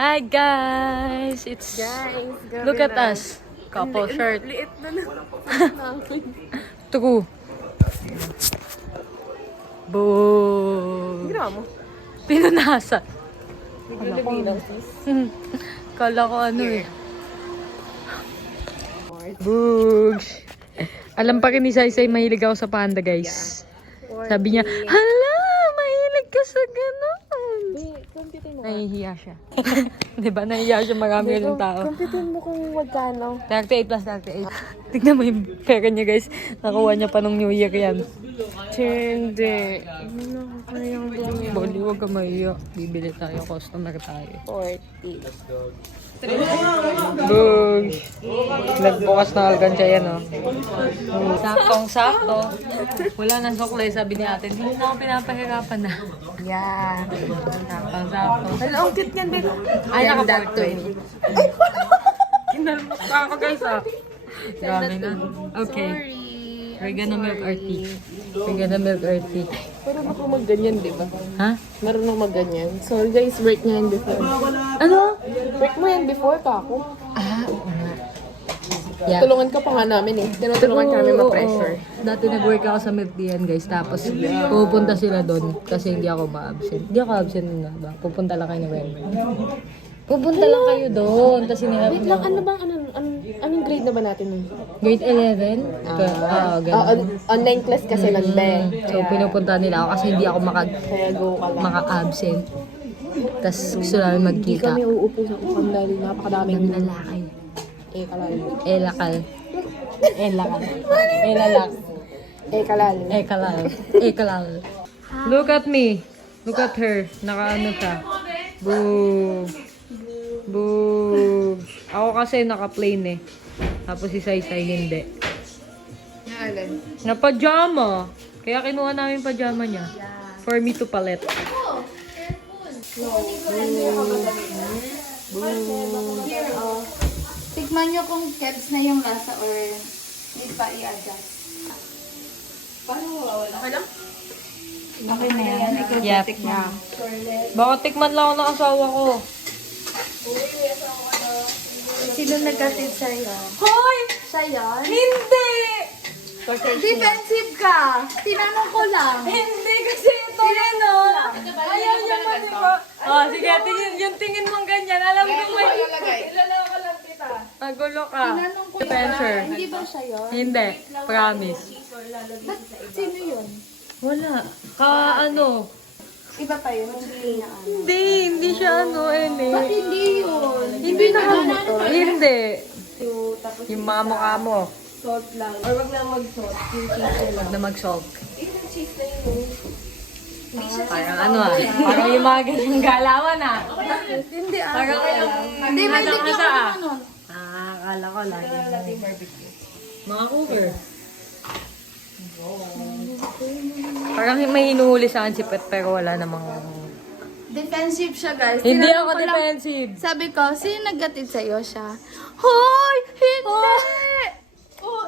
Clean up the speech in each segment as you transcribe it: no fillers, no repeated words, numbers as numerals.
Hi guys! It's look at us. Couple shirt. Liit na na. True. Boom! Ginawa mo? Pinunasan. Naglilibilang sis. Kala ko ano eh. Boogs! Alam pa rin ni Saysay, mahilig ako sa panda guys. Sabi niya, hala! Mahilig ka sa gano'n! Nahihiya siya. Diba? Nahihiya siya, marami yung tao. Computin mo kung magkano. 38 plus 38. Tignan mo yung pera niya guys. Nakuha niya pa nung New Year yan. Hindi. Ano kayang bumili? Boli, huwag ka mahiya. Bibili tayo, customer tayo. 40. Boom! Nagbukas ng alkansya yan, oh. Saktong-sakto. Wala nang sukle, sabi ni ate. Hindi na ako pinapahirapan na. Yeah. Saktong-sakto. Ano, ang cute niyan, babe. Ay, naka-420. Kinalmok ka ako, guys, ah. Grabe na. Okay. We're gonna milk our tea. We're gonna milk our tea. Marunong ako mag-ganyan, di ba? Ha? Marunong mag-ganyan. Sorry guys, work niya yan before. Ano? Work mo yan before ka ako. Ah, oo nga. Yeah. Tulungan ka pa nga namin eh. Tinutulungan kami ma-pressure. Dati nag-work ako sa milk tea yan, guys. Tapos pupunta sila doon kasi hindi ako ma-absent. Hindi ako absent na ba? Pupunta lang kayo ni Wendy. Pupunta lang kayo doon. Tapos Wait lang, ano bang, anong grade na ba natin nun? grade 11? Ganun. Online class kasi nag-be. So, pinupunta nila ako kasi hindi ako Kaya go ka lang. maka-absent. Tapos gusto namin Hindi magkita. kami uupo sa upang dahil napakadaming Dami lalaki. kalal. Elakal. Elakal. Elalak. Kalal. Ekalal. Ekalal. Look at me. Look at her. Nakaano siya. Boo. Boo. Ako kasi naka-plain eh. Tapos si Saysay hindi. Naalan? Na pajama. Kaya kinuha namin pajama niya. For me to palit. Tikman nyo kung kebs na yung lasa or need pa i-adjust. Okay na yan. Yep. Baka tikman lang ako ng asawa ko. Sino nagkatid sa'yo? Hoy! Siya yan? Hindi! Defensive ka! Tinanong ko lang. Hindi kasi ito yan oh. Ayaw niya pa diba? Oh, sige, yung tingin mong ganyan. Alam ko may... Ilalako lang kita. Magulo ka. Tinanong ko Defensor. lang. Hindi ba siya yun? Hindi. Promise. Ba't sino yun? Wala. Ano? Iba pa yun? Hindi na ano. Hindi siya ano, Ba't hindi yun? Hindi na Hindi. Yung mga mukha mo. Salt lang. Or wag na mag-salt. Yung cheese na lang. Wag na mag-sulk. Yung cheese na yun. Parang ano ah. Parang yung mga ganyang galawan ah. Hindi ah. Parang yung... Hindi, may tignan ko naman nun. Akala ko lagi. Mga cover. Parang may hinuhuli sa akin si Pet pero wala namang... Defensive siya, guys. Hindi Tinanong ako ko lang- defensive. Sabi ko, sino naggatid sa'yo siya? Hoy! Hindi! Oo,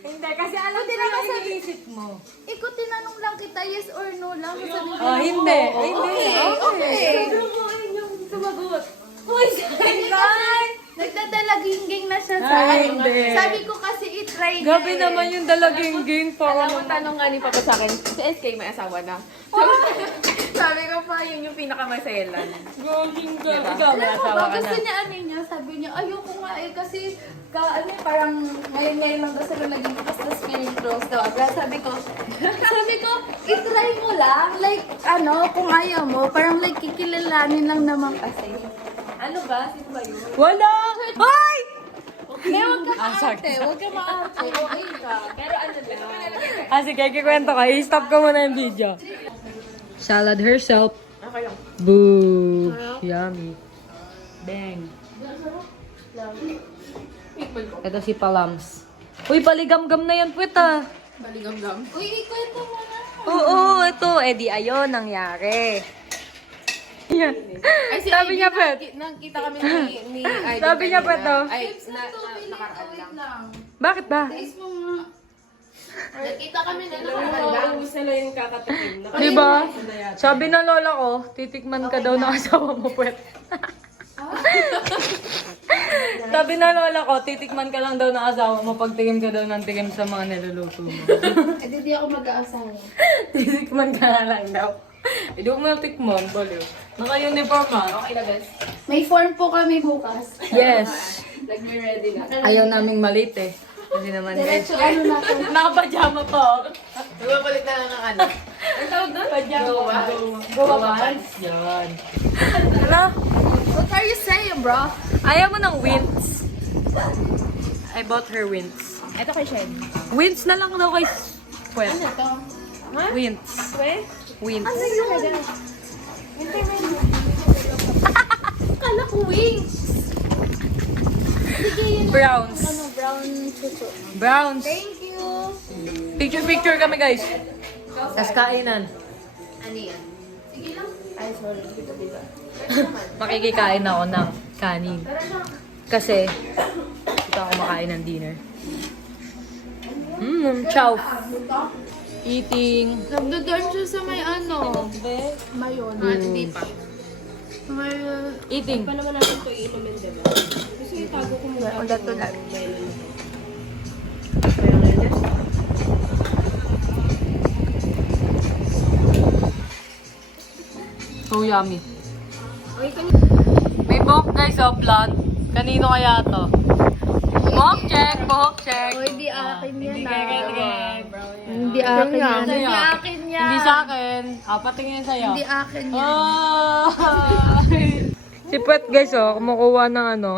Hindi, kasi alam ko na iniisip mo. Ikaw tinanong lang kita, yes or no lang. Sabi ko, Oh, hindi. oo. Hindi. Okay. yung sumagot. Uy, Saysay! Nagdadalagingging na siya sa Ay, akin. hindi. Sabi ko kasi itry niya. Gabi naman yung dalagingging para Alam mo, tanong nga ni Papa sa akin, si SK may asawa na. Sabi ko pa, yun yung pinakamaselan. Gaging ka. Diba? Ikaw, may Alam mo asawa ba, ka na. gusto niya ano niya, sabi niya, ayoko nga eh, kasi parang ngayon lang daw sila naging tapos feeling close daw. Kaya sabi ko, itry mo lang, like, kung ayaw mo, parang like, kikilalanin lang naman kasi. Ano ba? Sino ba yun? Wala! Ay! Hindi, huwag ka Ah, sorry. maarte, huwag ka maarte, okay ka. Pero ano lang? Sige, kikwento ka. I-stop ko muna yung video. Salad herself. Okay lang. Boo! Yummy. Bang. Ito si Palams. Uy, paligam-gam na yan, puwet ah. Baligam-gam. Uy, ikwento mo na. Oo, ito. Eh di ayun, nangyari. Yan. Ay, si Sabi niya, Pet. Nakita kami ni Idol. Sabi niya, Pet, kanina. oh. Ay, Tubig, nakaraan wait lang. lang. Bakit ba? Taste mo nga. Nakita kami na Ubus na lang yung kakatikim. Di ba? Sabi ng lola ko, titikman ka daw ng asawa mo, puwet. Sabi na lola ko, titikman ka lang daw ng asawa mo pag tikim ka daw ng tikim sa mga niluluto mo. Eh, di ako mag-aasawa. Titikman ka na lang daw. Hindi ko mo tikman, baliw. Naka-uniform ha. Okay na, bes. May form po kami bukas. Yes. Nag-ready na. Ayaw naming malit eh. Kasi naman Diretso ano na to. Nakapajama pa ako. Nagpapalit na lang ng ano. Ang tawag doon? Pajama. Goa pants? Yan. Ano? What are you saying, bro? Ayaw mo ng wints? I bought her wints. Ito kay Shed. Wints na lang daw kay Pwet. Ano to? Wints. Wait. Wints. Ano yun? Kala ko wings. Sige, yun. Browns. Ano, brown chuchu. Browns. Thank you. Picture kami guys. Tas kainan. Ano yan? Sige lang. Ay, sorry. Dito, dito. Makikikain ako ng kanin. Kasi, ito ako makain ng dinner. Chow. Eating. Nagdodorm siya sa may ano. Mayon. Hindi pa. May... Eating. Paano mo natin ito iinumin, diba? Kasi itago ko muna. Ulat-ulat. So yummy. Okay, May buhok guys, oh, plant. Kanino kaya to? Buhok check, buhok check. Oh, hindi akin yan Hindi ah. kaya. Hindi akin yan. Sa'yo. Hindi akin yan. Hindi sa akin. Patingin sa'yo. Hindi akin yan. Oh! Si Pwet guys, oh, kumukuha ng ano,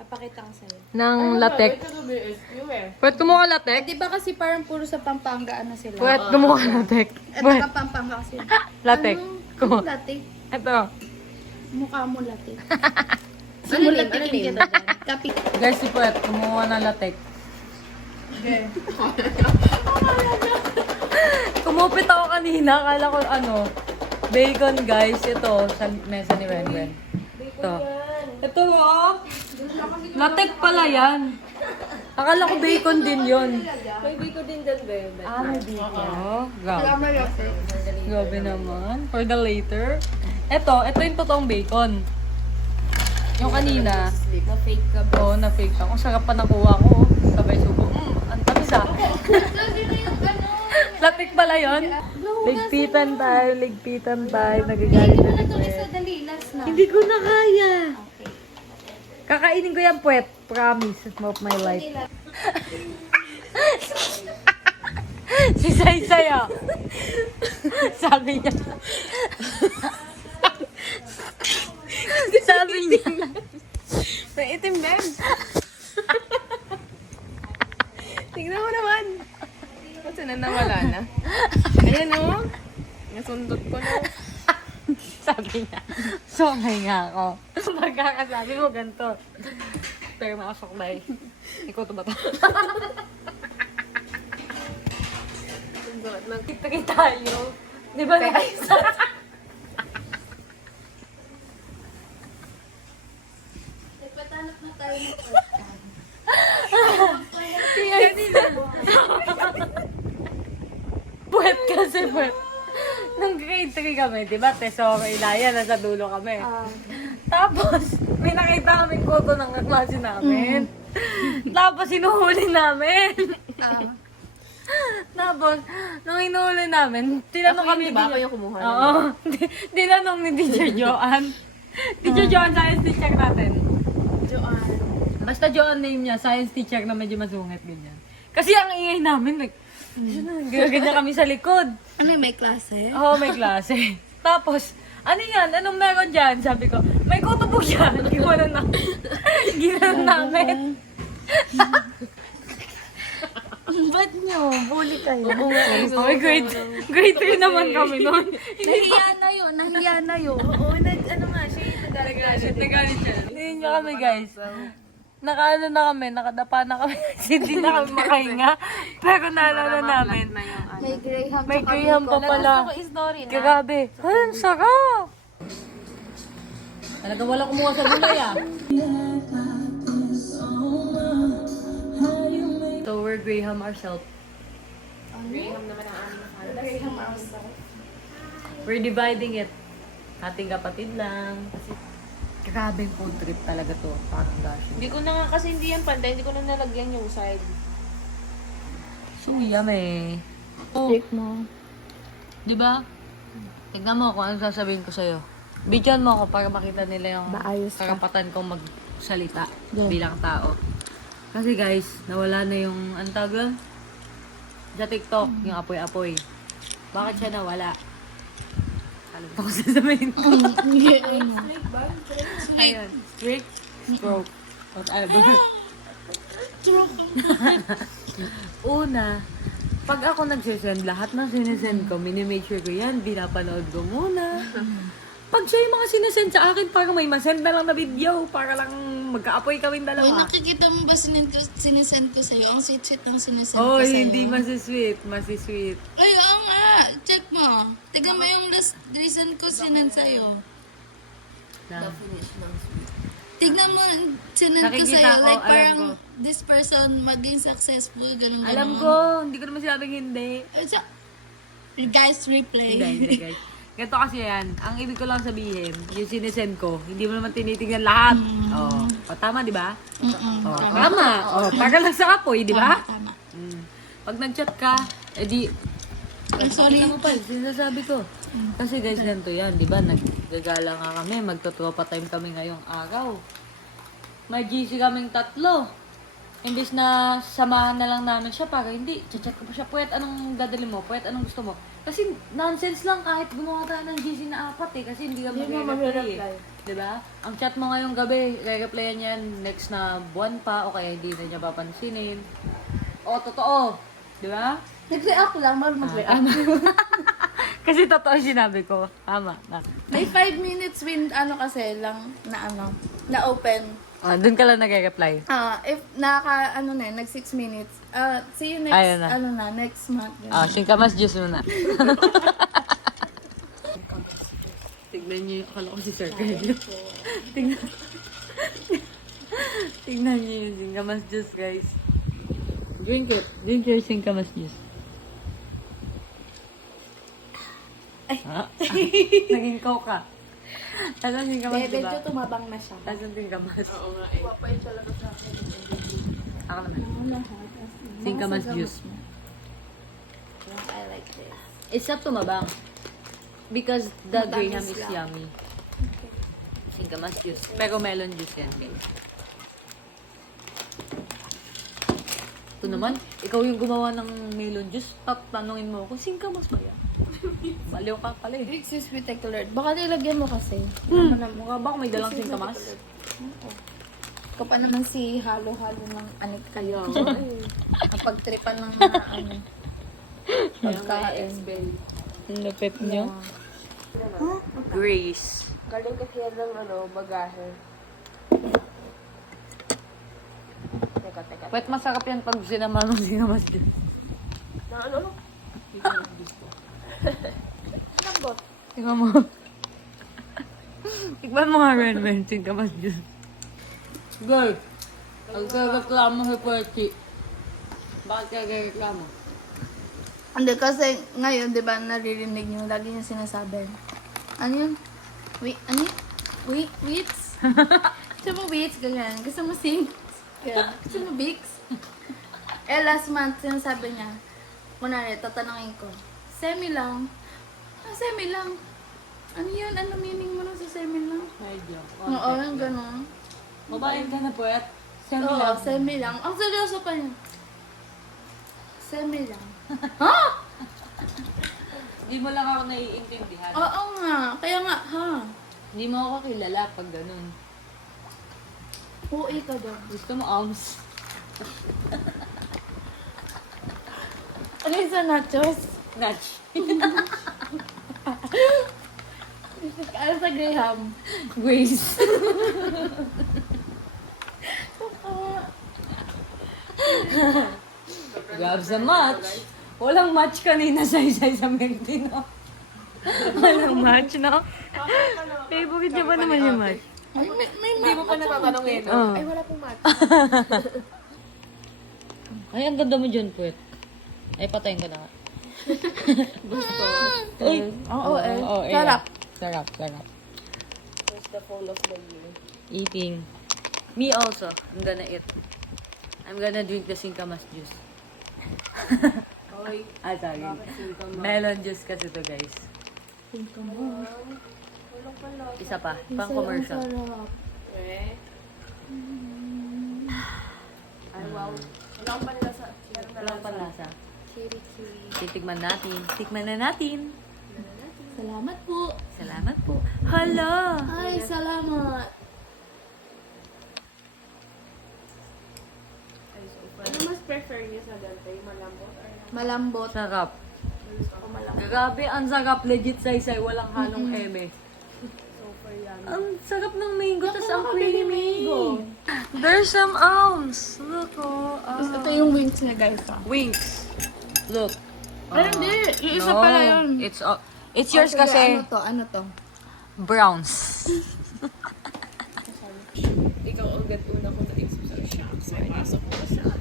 Papakita ko sa'yo. ng latek. Ito to BSQ eh. Pwet, kumuha latek? Di ba kasi parang puro sa Pampanga ano sila? Pwet, kumuha latek. Ito Pwet, ka Pampanga kasi. latek. Kumuha. Latte. Ito. Mukha mo latte. Ano name? Ano name? Kapi. Guys, si Pwet, kumuha ng latek. Kumupit ako kanina, akala ko ano, bacon guys, ito, sa mesa ni Renren. Ito. Ito oh. Latek pala yan. Akala ko bacon din yon. May biko din dyan, bebe. Ah, may bacon. Oh, grabe. Wala mo latte. Grabe naman. For the later. Ito yung totoong bacon. Yung kanina, Na fake ka. oh, na-fake ako. Sarap pa nakuha ko. Sabay subo. Ang tamis ah. Latik pala yun. Ligpitan tayo. Nagagalit Hindi mo na na si ito Pwet. isa dali. Last na. Hindi ko na kaya. Okay. Kakainin ko yan, Pwet. Promise of my life. Si Saysay ah. Sabi niya. Sabi niya. May itim, bebe. Tignan mo naman. Kasi na nawala na. Ayan o. Nasundot ko na. Sabi niya. Songay nga ako. Pagkakasabi mo ganito. Pero makasuklay. Ikaw to ba to? Kita tayo. Di ba naisa? Nagpatanap na tayo ng Puwet kasi puwet. Nung grade 3 kami, di ba? Tesoro, Ilaya, nasa dulo kami. Tapos, may nakita kaming koto ng kaklase namin. Tapos, sinuhuli namin. Tapos, nung inuhuli namin, tinanong kami Di ba ako yung kumuha? Oo. Tinanong ni Teacher Joanne. Teacher Joanne, science teacher natin. Joanne. Basta Joanne name niya, science teacher na medyo masungit, ganyan. Kasi ang ingay namin, like, ganyan kami sa likod. Ano yung may klase? Oo, may klase. Tapos, ano yan? Anong meron dyan? Sabi ko, may kutubog yan. Ginanon na. Ginanon namin. Ba't nyo? Bully kayo. Okay, grade 3 naman kami noon. Nahiya na yun. Nahiya na yun. Oo, ano nga siya yung nagagalit. Nagalit siya. Hindi nyo kami, guys. Nakaano na kami, nakadapa na kami. Hindi na kami makahinga. Pero naalala namin. May Graham. May tsaka graham pa bacon. pala. Gusto ko story na. Grabe. Ay, ang sarap! Talaga wala kumuha sa gulay ah. So we're Graham ourselves. Graham naman ang aming Graham ourselves. We're dividing it. Ating kapatid lang. Kasi Grabing food trip talaga to. Parang gosh. Hindi ko na nga, kasi hindi yan pantay, hindi ko na nalagyan yung side. So yummy. Take mo. Di ba? Tignan mo kung ano sasabihin ko sa'yo. Bidyan mo ako para makita nila yung Maayos ka. karapatan kong magsalita Yeah. bilang tao. Kasi guys, nawala na yung, ang tawag doon? Sa TikTok, yung apoy-apoy. Bakit siya nawala? Alam ko sasabihin ko. Ayun. Streak, stroke. Whatever. Una, pag ako nagsisend, lahat ng sinesend ko, minimake sure ko yan, binapanood ko muna. Pag siya yung mga sinesend sa akin, parang may masend na lang na video, para lang magka-apoy kaming Uy, dalawa. nakikita mo ba sinisend ko sa'yo? Ang sweet-sweet ng sinisend ko Oh, sa'yo. hindi masisweet, masisweet. Ay, oo nga. Check mo. Tignan mo yung last recent ko sinend sa'yo. Na, Tignan mo, sinend ko Nakikita sa'yo. ko, Like, alam parang ko. this person maging successful, ganun. alam ko, hindi ko naman sinabing hindi. Guys, replay. Hindi, guys. Ganito kasi yan, ang ibig ko lang sabihin, yung sinesend ko, hindi mo naman tinitingnan lahat. Oh, tama, di ba? Mm-mm. Oh, tama. Oh, para lang sa apoy, di ba? Tama. Pag nag-chat ka, edi, I'm sorry. ano pa, sinasabi ko. Kasi guys, ganito yan, di ba? Naggagala nga kami, magtotropa time kami ngayong araw. May GC kaming 3. Imbis na samahan na lang namin siya para hindi, chat ko pa siya, puwet anong dadali mo, puwet anong gusto mo. Kasi nonsense lang kahit gumawa tayo ng GC na 4 eh, kasi hindi ka mag-reply eh. Diba? Ang chat mo ngayong gabi, re-replyan yan next na buwan pa o kaya hindi na niya papansinin. O, totoo. Diba? Nag-react lang, mag-react. Kasi totoo sinabi ko. Tama. Na. May 5 minutes kasi lang na open. Ah, dun ka lang nag-reply. If nag 6 minutes, see you next, Ayun na. next month. Ah, singkamas juice muna. Tignan niyo, akala ko si Sir Carlo. Tignan. Tignan niyo yung singkamas juice, guys. Drink it. Drink your singkamas juice. Ah, naging coke ka. Tapos ang singkamas, diba? Medyo tumabang na siya. Tapos ang singkamas. Oo nga eh. Wapay talaga sa akin. Ako naman. Singkamas juice. I like this. It's not tumabang. Because the Matamis graham is lang. yummy. Singkamas juice. Pero melon juice yan. Ito naman, ikaw yung gumawa ng melon juice. Tanungin mo ako, singkamas ba yan? Baliw ka pala eh. Excuse me, take alert. Baka nilagyan mo kasi. Mukha ba kung may dalang singkamas? Ikaw pa naman si halo-halo ng anit kayo. Napagtripan ng mga pagkain. Ang lapit niyo. Grace. Galing kasi yan ng bagahe. Teka. Pwet masarap yan pag sinama ng singkamas juice. Na ano? Lambot. Tingnan mo. Tikman mo nga rin, men. Singkamas juice. Girl, nagreklamo si Percy. Bakit kaya reklamo? Hindi, kasi ngayon, di ba, naririnig niyo, lagi niyo sinasabi. Ano yun? Ano yun? Wheats? Gusto mo wheats? Ganyan. Gusto mo sing? Ganyan. Gusto mo Bix? Last month, sinasabi niya, kunwari, tatanungin ko, semi lang. Semi lang. Ano yun? Ano meaning mo nun sa semi lang? Medyo. Oo, yung gano'n. Mabayan ka na, Puwet. Semi Oo, lang. semi lang. Ang seryoso pa niya. Semi lang. Ha? Hindi mo lang ako naiintindihan. Oo nga. Kaya nga, ha? Hindi mo ako kilala pag ganun. Uwi ka daw. Gusto mo arms. Ano yung sa nachos? Natch. Ano sa Graham? Grace. Grab sa match. Walang match kanina sa isa sa Mertino. Walang match, no? Favorite niya ba naman yung match? Hindi mo pa natatanungin. Oo. Ay, wala pong match. Ay, ang ganda mo dyan, Puwet. Ay, patayin ko na nga. Oo, Oo, sarap. Sarap. the fall of the year. Eating. Me also. I'm gonna eat. I'm gonna drink the Singkamas juice. Hoy, Sorry. Melon juice kasi to guys. Isa pa. Pang commercial. eh. Ay, wow. Wala akong panlasa. Walang panlasa. Cherry. Titigman natin. Tikman na natin. Salamat po. Salamat po. Hala! Ay, salamat. Ano mas prefer niyo sa dante? Malambot or Malambot. Sarap. o malambot? Grabe, ang sarap. Legit saysay. Walang halong eme. Super yummy. Ang sarap ng mango, tas ang nakabili creamy. There's some alms. Look, oh. Ito yung wings niya, guys. Wings. Look. Pero hindi. Yung isa pala yun. It's yours kasi Ano to? browns. Ikaw agad una ko na sa shops. May pasok ko sa shop.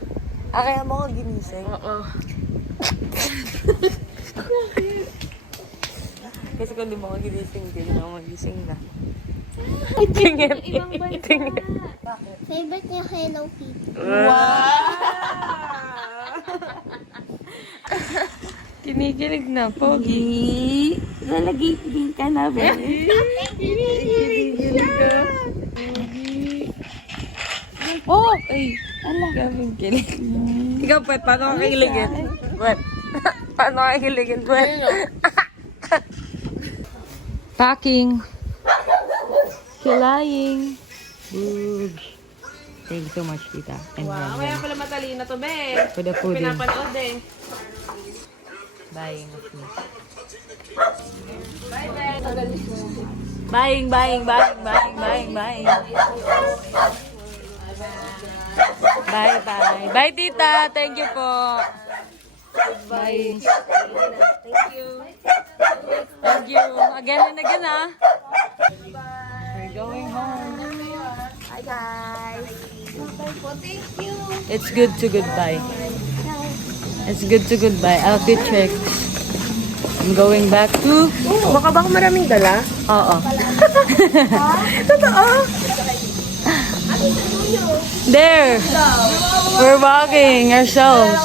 Kaya mo ko ginising. Oo. Kasi kung di mo ko ginising, hindi na ako magising na. Tingin. Tingin. Favorite niya Hello Kitty. Kinikilig na, Pogi. Lalagipin ka na, baby. Kinikilig ka. Oh! Ay! Gabing kilig. Ikaw, Pwet, paano ka kiligin? Pwet. Paano ka kiligin, Pwet? Packing. Kilaying. Boog. Thank you so much, tita. And Wow, kaya pala matalino to, be. for the pudding. Pinapanood eh. Buying with me. Bye, be. Buying. Bye. Bye, tita. Thank you po. Bye. Thank you. Thank you. Again and again, ah. We're going home. Hi guys. Thank you. It's good to goodbye. It's good to goodbye. Outfit check. I'm going back to... Baka ba maraming dala? Oo. Totoo. There. We're walking ourselves.